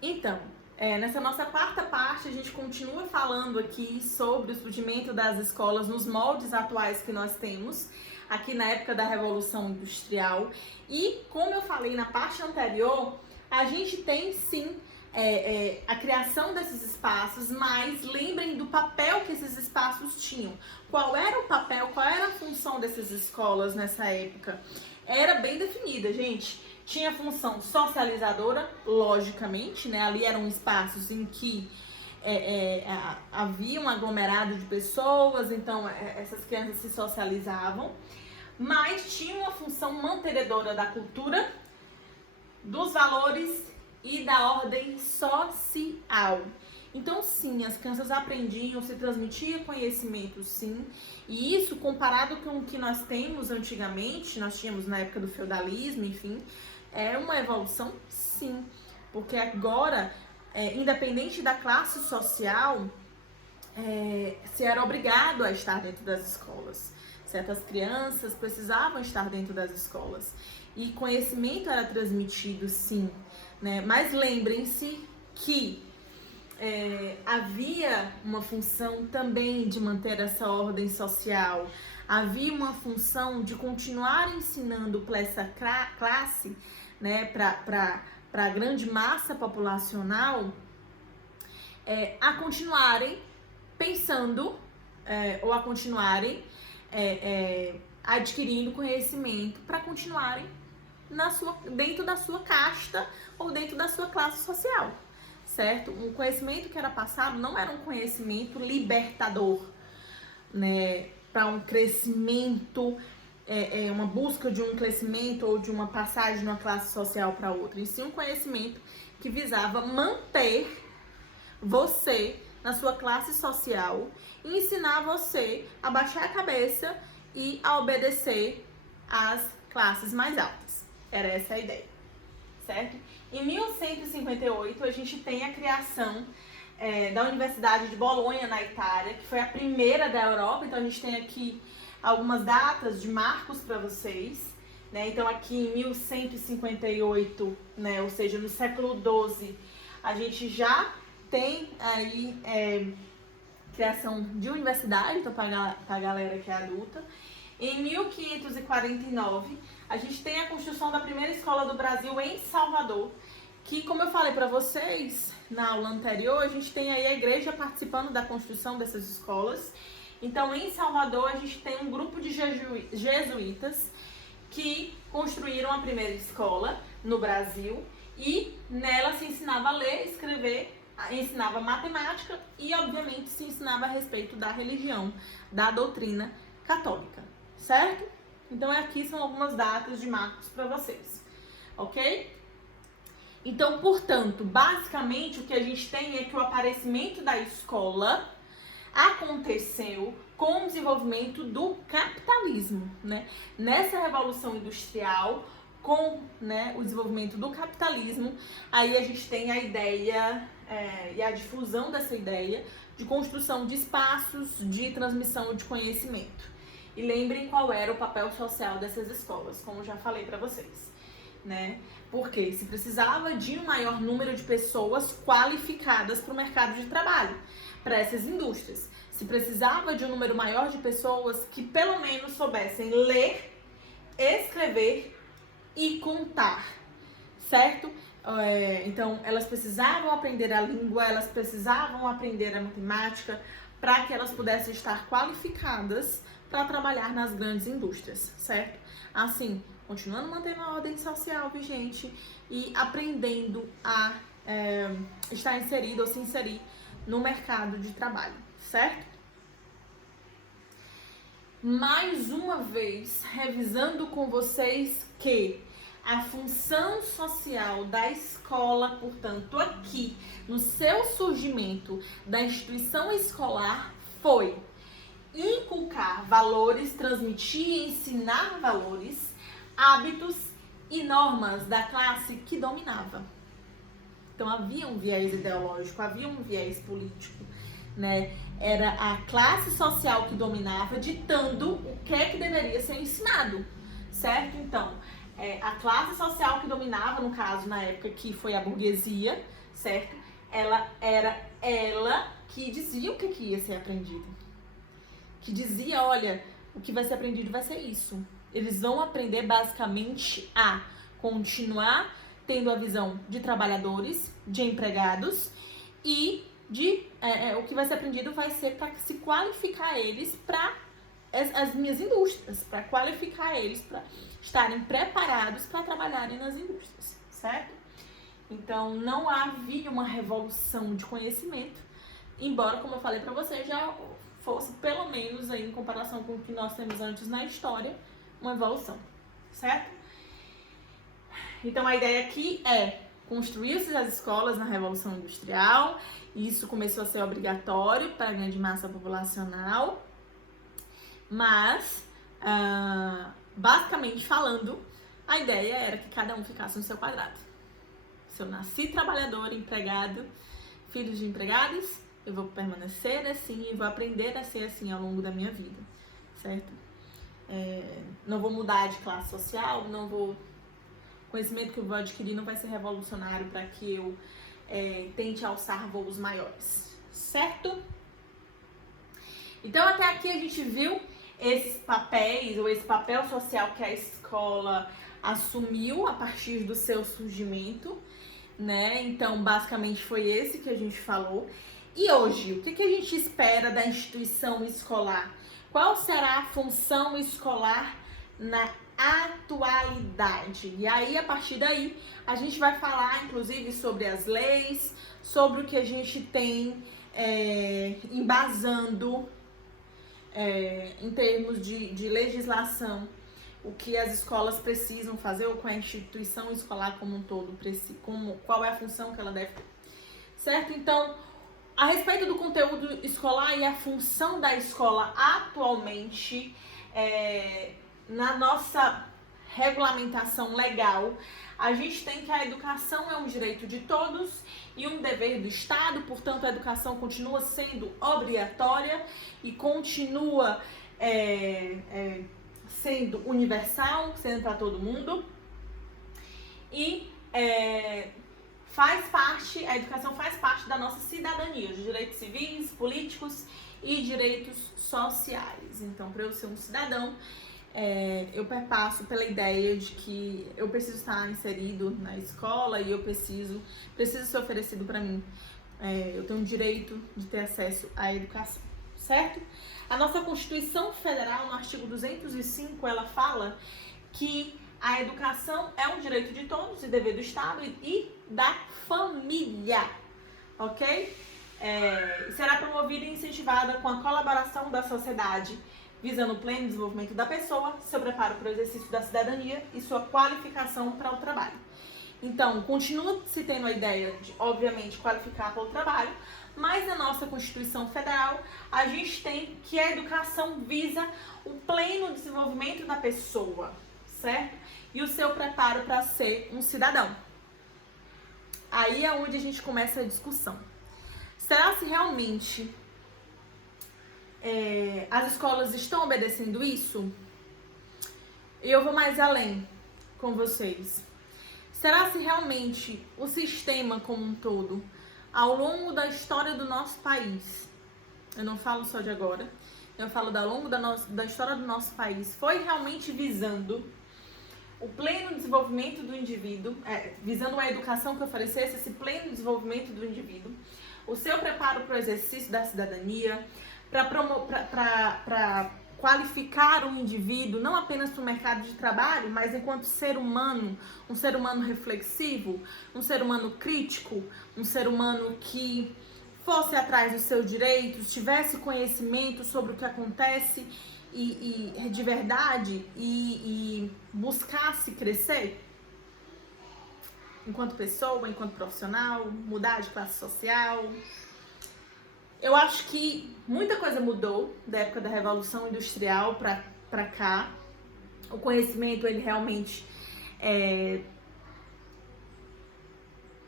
Então, nessa nossa quarta parte, a gente continua falando aqui sobre o surgimento das escolas nos moldes atuais que nós temos, aqui na época da Revolução Industrial. E, como eu falei na parte anterior, a gente tem sim a criação desses espaços, mas lembrem do papel que esses espaços tinham. Qual era o papel, qual era a função dessas escolas nessa época? Era bem definida, gente. Tinha função socializadora, logicamente, né? Ali eram espaços em que havia um aglomerado de pessoas, então essas crianças se socializavam, mas tinha uma função mantenedora da cultura, dos valores e da ordem social. Então, sim, as crianças aprendiam, se transmitia conhecimento, sim. E isso, comparado com o que nós temos antigamente, nós tínhamos na época do feudalismo, enfim, é uma evolução, sim. Porque agora, independente da classe social, se era obrigado a estar dentro das escolas. Certas crianças precisavam estar dentro das escolas. E conhecimento era transmitido, sim. Né? Mas lembrem-se que havia uma função também de manter essa ordem social, havia uma função de continuar ensinando para essa classe, né, para a grande massa populacional, a continuarem pensando ou a continuarem adquirindo conhecimento para continuarem dentro da sua casta ou dentro da sua classe social. Certo? O conhecimento que era passado não era um conhecimento libertador, né, para um crescimento, uma busca de um crescimento ou de uma passagem de uma classe social para outra, e sim um conhecimento que visava manter você na sua classe social e ensinar você a baixar a cabeça e a obedecer às classes mais altas. Era essa a ideia. Certo? Em 1158, a gente tem a criação da Universidade de Bolonha, na Itália, que foi a primeira da Europa. Então, a gente tem aqui algumas datas de marcos para vocês. Né? Então, aqui em 1158, né? Ou seja, no século XII, a gente já tem aí criação de universidade, então, para a galera que é adulta. Em 1549, a gente tem a construção da primeira escola do Brasil em Salvador, que, como eu falei para vocês na aula anterior, a gente tem aí a igreja participando da construção dessas escolas. Então, em Salvador, a gente tem um grupo de jesuítas que construíram a primeira escola no Brasil e nela se ensinava a ler, escrever, ensinava matemática e, obviamente, se ensinava a respeito da religião, da doutrina católica. Certo? Então, aqui são algumas datas de marcos para vocês, ok? Então, portanto, basicamente o que a gente tem é que o aparecimento da escola aconteceu com o desenvolvimento do capitalismo, né? Nessa Revolução Industrial, com, né, o desenvolvimento do capitalismo, aí a gente tem a ideia e a difusão dessa ideia de construção de espaços de transmissão de conhecimento. E lembrem qual era o papel social dessas escolas, como já falei para vocês, né? Porque se precisava de um maior número de pessoas qualificadas para o mercado de trabalho, para essas indústrias. Se precisava de um número maior de pessoas que pelo menos soubessem ler, escrever e contar, certo? Então, elas precisavam aprender a língua, elas precisavam aprender a matemática para que elas pudessem estar qualificadas para trabalhar nas grandes indústrias, certo? Assim, continuando mantendo a ordem social vigente e aprendendo a estar inserido ou se inserir no mercado de trabalho, certo? Mais uma vez, revisando com vocês que a função social da escola, portanto, aqui, no seu surgimento da instituição escolar, foi inculcar valores, transmitir e ensinar valores, hábitos e normas da classe que dominava. Então, havia um viés ideológico, havia um viés político, né? Era a classe social que dominava, ditando o que é que deveria ser ensinado, certo? Então, a classe social que dominava, no caso, na época que foi a burguesia, certo? Ela que dizia o que ia ser aprendido. Que dizia, olha, o que vai ser aprendido vai ser isso. Eles vão aprender basicamente a continuar tendo a visão de trabalhadores, de empregados, e o que vai ser aprendido vai ser para se qualificar eles para as minhas indústrias, para qualificar eles para estarem preparados para trabalharem nas indústrias, certo? Então não havia uma revolução de conhecimento, embora, como eu falei para você, já fosse pelo menos aí, em comparação com o que nós temos antes na história, uma evolução, certo? Então a ideia aqui é construir-se as escolas na Revolução Industrial. Isso começou a ser obrigatório para a grande massa populacional, mas basicamente falando, a ideia era que cada um ficasse no seu quadrado. Se eu nasci trabalhador, empregado, filho de empregados, eu vou permanecer assim e vou aprender a ser assim ao longo da minha vida, certo? Não vou mudar de classe social, o conhecimento que eu vou adquirir não vai ser revolucionário para que eu tente alçar voos maiores, certo? Então até aqui a gente viu esses papéis, ou esse papel social que a escola assumiu a partir do seu surgimento, né? Então basicamente foi esse que a gente falou. E hoje, o que a gente espera da instituição escolar? Qual será a função escolar na atualidade? E aí, a partir daí, a gente vai falar, inclusive, sobre as leis, sobre o que a gente tem embasando em termos de legislação, o que as escolas precisam fazer, ou qual é a instituição escolar como um todo, qual é a função que ela deve ter, certo? Então, a respeito do conteúdo escolar e a função da escola atualmente, na nossa regulamentação legal, a gente tem que a educação é um direito de todos e um dever do Estado, portanto a educação continua sendo obrigatória e continua sendo universal, sendo para todo mundo. E a educação faz parte da nossa cidadania, os direitos civis, políticos e direitos sociais. Então, para eu ser um cidadão, eu perpasso pela ideia de que eu preciso estar inserido na escola e eu preciso ser oferecido para mim. Eu tenho o direito de ter acesso à educação, certo? A nossa Constituição Federal, no artigo 205, ela fala que a educação é um direito de todos e dever do Estado e da família, ok? Será promovida e incentivada com a colaboração da sociedade, visando o pleno desenvolvimento da pessoa, seu preparo para o exercício da cidadania e sua qualificação para o trabalho. Então, continua se tendo a ideia de, obviamente, qualificar para o trabalho, mas na nossa Constituição Federal, a gente tem que a educação visa o pleno desenvolvimento da pessoa, certo? E o seu preparo para ser um cidadão. Aí é onde a gente começa a discussão. Será se realmente as escolas estão obedecendo isso? E eu vou mais além com vocês. Será se realmente o sistema como um todo, ao longo da história do nosso país, eu não falo só de agora, eu falo ao longo da história do nosso país, foi realmente visando o pleno desenvolvimento do indivíduo, visando a educação que oferecesse esse pleno desenvolvimento do indivíduo, o seu preparo para o exercício da cidadania, para qualificar o indivíduo, não apenas para o mercado de trabalho, mas enquanto ser humano, um ser humano reflexivo, um ser humano crítico, um ser humano que fosse atrás dos seus direitos, tivesse conhecimento sobre o que acontece e de verdade e buscasse crescer enquanto pessoa, enquanto profissional, mudar de classe social. Eu acho que muita coisa mudou da época da Revolução Industrial para cá. O conhecimento, ele realmente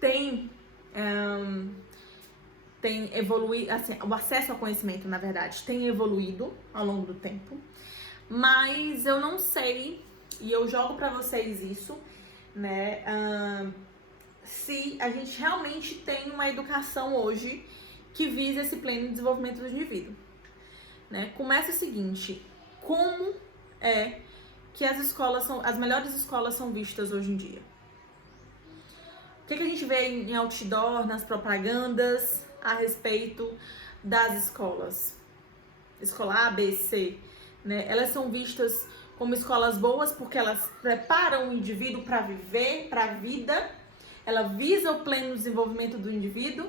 tem evoluído, assim, o acesso ao conhecimento, na verdade, tem evoluído ao longo do tempo. Mas eu não sei, e eu jogo para vocês isso, né? se a gente realmente tem uma educação hoje que visa esse pleno desenvolvimento do indivíduo, né? Começa o seguinte: como é que as melhores escolas são vistas hoje em dia? O que a gente vê em outdoor, nas propagandas a respeito das escolas? Escola A, B, C, né? Elas são vistas como escolas boas porque elas preparam o indivíduo para viver, para a vida, ela visa o pleno desenvolvimento do indivíduo,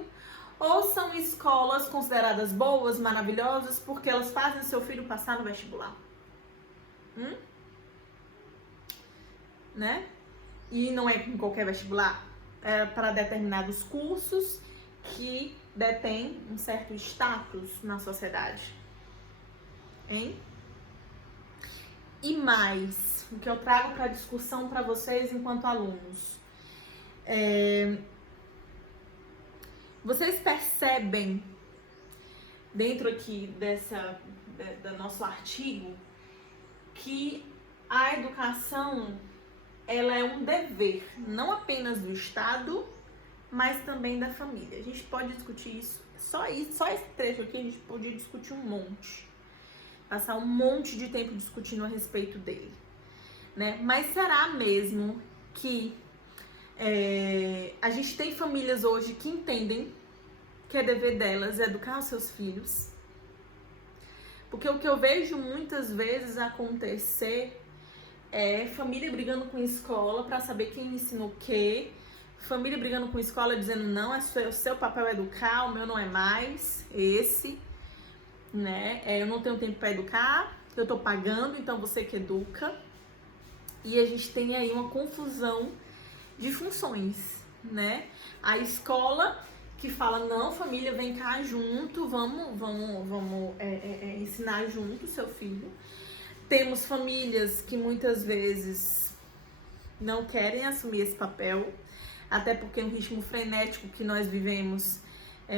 ou são escolas consideradas boas, maravilhosas, porque elas fazem seu filho passar no vestibular? Né? E não é em qualquer vestibular, é para determinados cursos que detêm um certo status na sociedade. Hein? E mais, o que eu trago para discussão para vocês enquanto alunos. Vocês percebem, dentro aqui do nosso artigo, que a educação, ela é um dever, não apenas do Estado, mas também da família. A gente pode discutir isso, só esse trecho aqui a gente podia discutir um monte. Passar um monte de tempo discutindo a respeito dele, né? Mas será mesmo que a gente tem famílias hoje que entendem que é dever delas educar os seus filhos? Porque o que eu vejo muitas vezes acontecer é família brigando com a escola para saber quem ensinou o quê, família brigando com a escola dizendo não, o seu papel é educar, o meu não é mais esse, né? Eu não tenho tempo para educar, eu tô pagando, então você que educa. E a gente tem aí uma confusão de funções, né? A escola que fala, não, família, vem cá junto, vamos ensinar junto o seu filho. Temos famílias que muitas vezes não querem assumir esse papel, até porque no ritmo frenético que nós vivemos,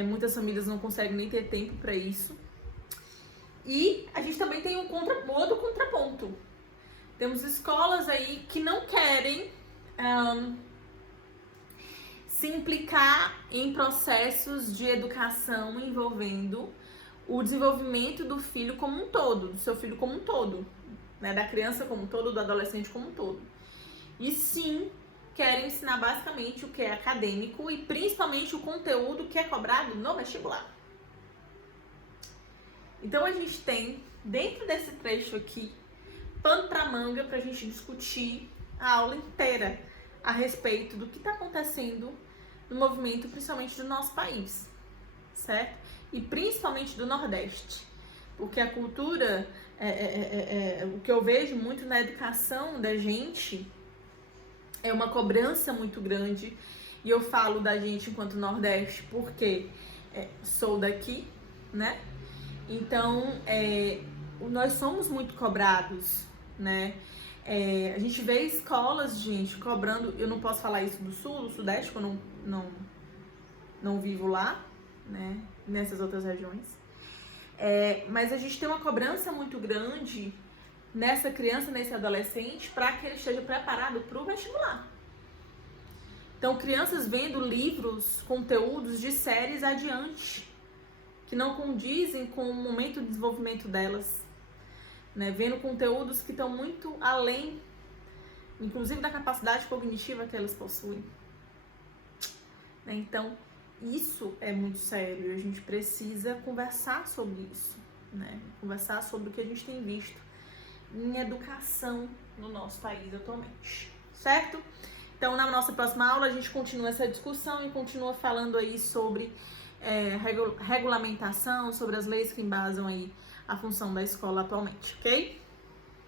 muitas famílias não conseguem nem ter tempo para isso. E a gente também tem outro contraponto. Temos escolas aí que não querem se implicar em processos de educação envolvendo o desenvolvimento do filho como um todo, do seu filho como um todo, né? Da criança como um todo, do adolescente como um todo. E sim, querem ensinar basicamente o que é acadêmico e principalmente o conteúdo que é cobrado no vestibular. Então a gente tem, dentro desse trecho aqui, pano pra manga pra gente discutir a aula inteira a respeito do que está acontecendo no movimento, principalmente do nosso país, certo? E principalmente do Nordeste, porque a cultura, o que eu vejo muito na educação da gente é uma cobrança muito grande, e eu falo da gente enquanto Nordeste porque sou daqui, né? Então, nós somos muito cobrados, né? A gente vê escolas, gente, cobrando. Eu não posso falar isso do Sul, do Sudeste, porque eu não vivo lá, né? Nessas outras regiões. Mas a gente tem uma cobrança muito grande nessa criança, nesse adolescente, para que ele esteja preparado para o vestibular. Então, crianças vendo livros, conteúdos de séries adiante, que não condizem com o momento de desenvolvimento delas, né? Vendo conteúdos que estão muito além, inclusive da capacidade cognitiva que elas possuem, né? Então, isso é muito sério, a gente precisa conversar sobre isso, né? Conversar sobre o que a gente tem visto em educação no nosso país atualmente, certo? Então, na nossa próxima aula, a gente continua essa discussão e continua falando aí sobre regulamentação, sobre as leis que embasam aí a função da escola atualmente, ok?